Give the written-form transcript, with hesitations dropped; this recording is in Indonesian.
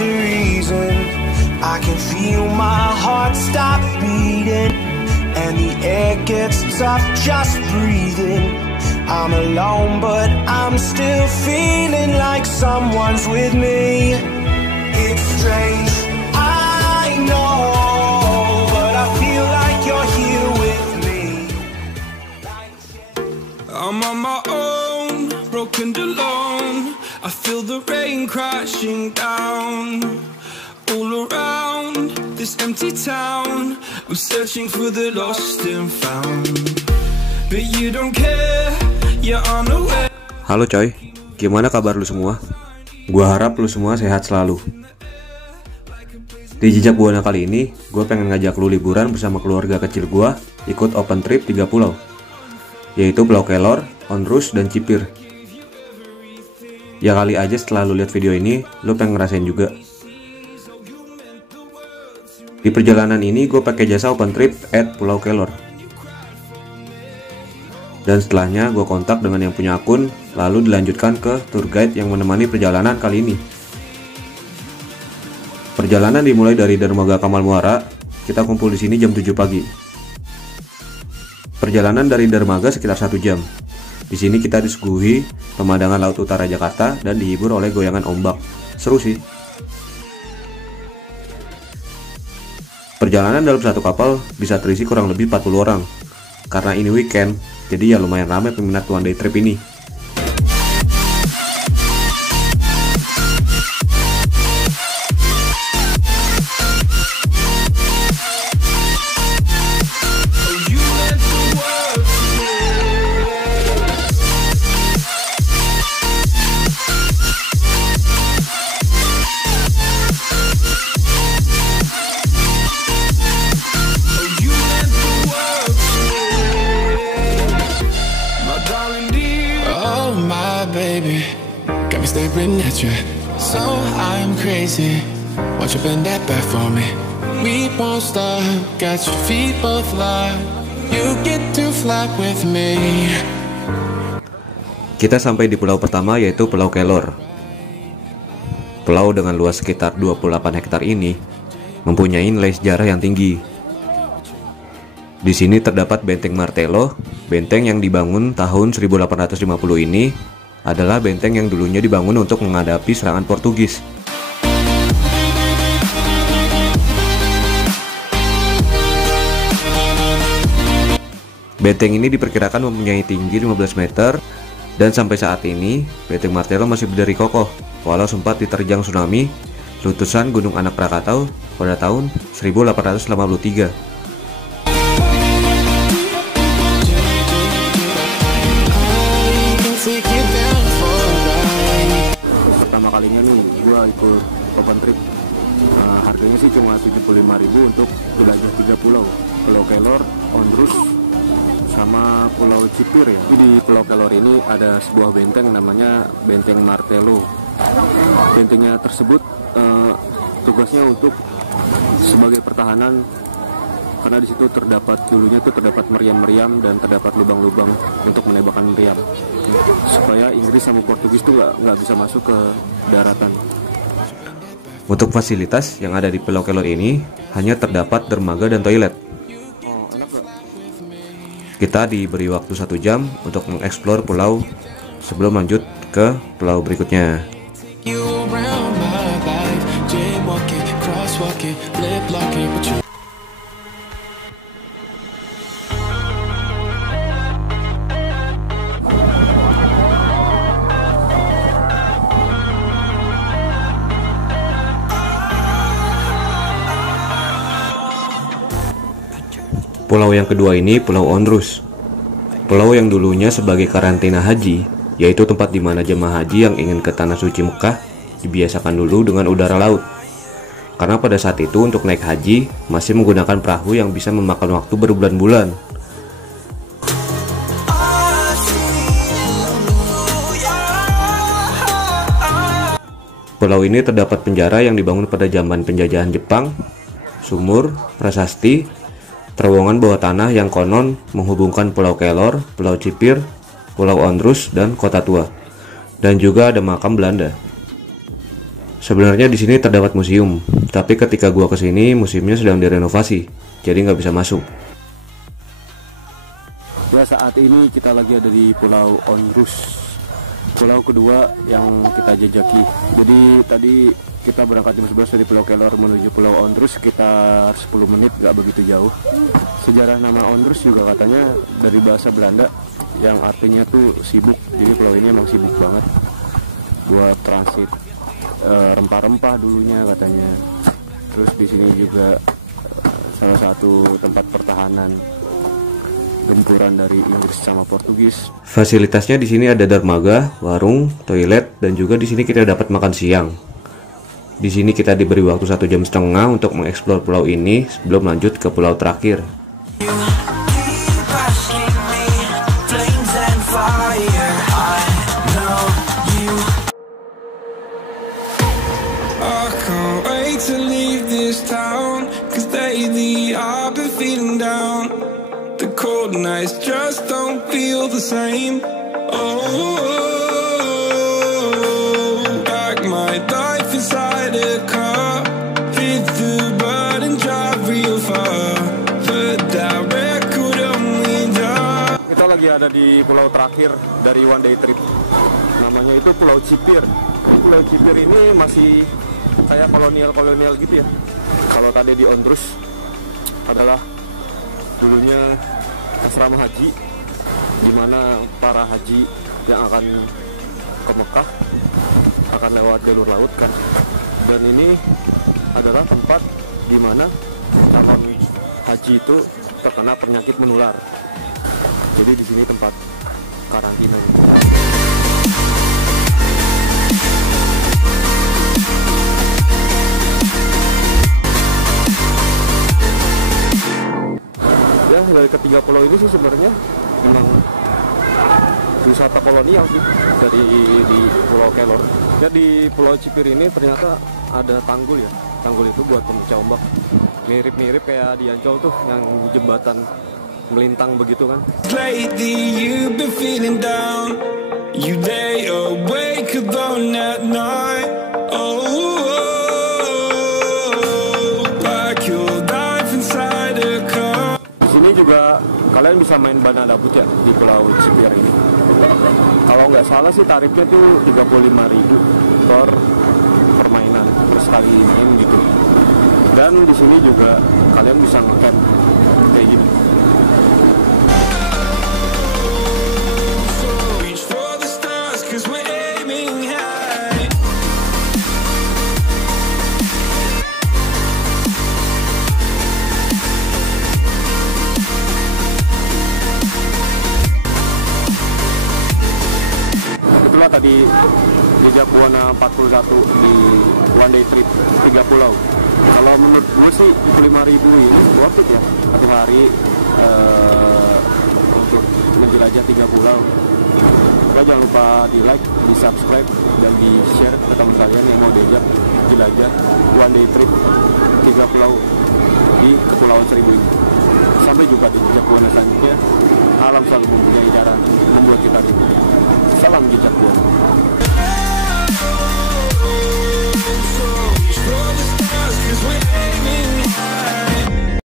there's a reason. I can feel my heart stop beating, and the air gets tough just breathing. I'm alone but I'm still feeling like someone's with me. It's strange, I know, but I feel like you're here with me. I'm on my own, broken alone. I feel the rain crashing down all around this empty town. I'm searching for the lost and found, but you don't care, you're unaware. Halo coy, gimana kabar lu semua? Gua harap lu semua sehat selalu. Di Jejak Buana kali ini, gue pengen ngajak lu liburan bersama keluarga kecil gua ikut open trip 3 pulau, yaitu Pulau Kelor, Onrus, dan Cipir. Ya kali aja setelah lu lihat video ini, lu pengen ngerasain juga. Di perjalanan ini gue pakai jasa open trip at Pulau Kelor. Dan setelahnya gue kontak dengan yang punya akun, lalu dilanjutkan ke tour guide yang menemani perjalanan kali ini. Perjalanan dimulai dari Dermaga Kamal Muara. Kita kumpul di sini jam 7 pagi. Perjalanan dari dermaga sekitar 1 jam. Di sini kita disuguhi pemandangan laut utara Jakarta dan dihibur oleh goyangan ombak. Seru sih. Perjalanan dalam satu kapal bisa terisi kurang lebih 40 orang. Karena ini weekend, jadi ya lumayan ramai peminat one day trip ini. Baby, got me staring at you. So I'm crazy. Watch you bend that back for me. We won't stop. Got your feet both locked. You get to fly with me. Kita sampai di pulau pertama, yaitu Pulau Kelor. Pulau dengan luas sekitar 28 hektar ini mempunyai nilai sejarah yang tinggi. Di sini terdapat Benteng Martello. Benteng yang dibangun tahun 1850 ini adalah benteng yang dulunya dibangun untuk menghadapi serangan Portugis. Benteng ini diperkirakan mempunyai tinggi 15 meter dan sampai saat ini Benteng Martello masih berdiri kokoh walau sempat diterjang tsunami letusan Gunung Anak Krakatau pada tahun 1883. Kalinya nih gua ikut open trip, harganya sih cuma 75.000 untuk jelajah 3 pulau, Pulau Kelor, Onrus, sama Pulau Cipir ya. Di Pulau Kelor ini ada sebuah benteng namanya Benteng Martello. Bentengnya tersebut tugasnya untuk sebagai pertahanan, karena di situ dulunya terdapat meriam-meriam dan terdapat lubang-lubang untuk menembakkan meriam, supaya Inggris sama Portugis tuh nggak bisa masuk ke daratan. Untuk fasilitas yang ada di Pulau Kelor ini hanya terdapat dermaga dan toilet. Kita diberi waktu 1 jam untuk mengeksplor pulau sebelum lanjut ke pulau berikutnya. Pulau yang kedua ini Pulau Onrus. Pulau yang dulunya sebagai karantina haji, yaitu tempat di mana jemaah haji yang ingin ke Tanah Suci Mekah dibiasakan dulu dengan udara laut. Karena pada saat itu untuk naik haji masih menggunakan perahu yang bisa memakan waktu berbulan-bulan. Pulau ini terdapat penjara yang dibangun pada zaman penjajahan Jepang, sumur, prasasti, terowongan bawah tanah yang konon menghubungkan Pulau Kelor, Pulau Cipir, Pulau Onrus, dan Kota Tua. Dan juga ada makam Belanda. Sebenarnya di sini terdapat museum, tapi ketika gua kesini museumnya sedang direnovasi, jadi nggak bisa masuk. Ya, saat ini kita lagi ada di Pulau Onrus, pulau kedua yang kita jajaki. Jadi tadi kita berangkat jam 11 dari Pulau Kelor menuju Pulau Onrus sekitar 10 menit, gak begitu jauh. Sejarah nama Onrus juga katanya dari bahasa Belanda yang artinya tuh sibuk. Jadi pulau ini emang sibuk banget buat transit rempah-rempah dulunya katanya. Terus di sini juga salah satu tempat pertahanan gempuran dari Inggris sama Portugis. Fasilitasnya di sini ada dermaga, warung, toilet, dan juga di sini kita dapat makan siang. Di sini kita diberi waktu 1,5 jam untuk mengeksplor pulau ini sebelum lanjut ke pulau terakhir. To leave this town, 'cause lately I've been feeling down. The cold nights just don't feel the same. Oh, like my life inside a car, hit the button, drive real far, but that record only die. Kita lagi ada di pulau terakhir dari one day trip. Namanya itu Pulau Cipir. Pulau Cipir ini masih kayak kolonial gitu ya. Kalau tadi di Onrus adalah dulunya asrama haji, di mana para haji yang akan ke Mekah akan lewat jalur laut kan. Dan ini adalah tempat di mana calon haji itu terkena penyakit menular. Jadi di sini tempat karantina. Ya, dari ketiga pulau ini sih sebenarnya memang wisata kolonial sih dari di Pulau Kelor. Ya, di Pulau Cipir ini ternyata ada tanggul ya. Tanggul itu buat pemecah ombak. Mirip-mirip kayak di Ancol tuh yang jembatan melintang begitu kan. Lately you've been feeling down. You lay awake alone at night. Oh, like your life inside a car. Di sini juga kalian bisa main banana boat ya di Pulau Cipir ini. Kalau nggak salah sih tarifnya tuh 35.000 per permainan per sekali main gitu. Dan di sini juga kalian bisa ngecamp kayak gini. Reach for the stars 'cause we're aiming high. Itulah tadi jejak Buana 41 di one day trip 3 pulau. Kalau menurut gue sih 25.000 ini worth it ya satu hari untuk menjelajah 3 pulau. Jadi jangan lupa di like, di subscribe, dan di share ke teman kalian yang mau diajak jelajah one day trip 3 pulau di Kepulauan Seribu ini. Sampai jumpa di jejak Buana selanjutnya. Alam selalu mempunyai cara membuat kita rindu. Salam jejak Buana. Reach for the stars 'cause we're aiming high.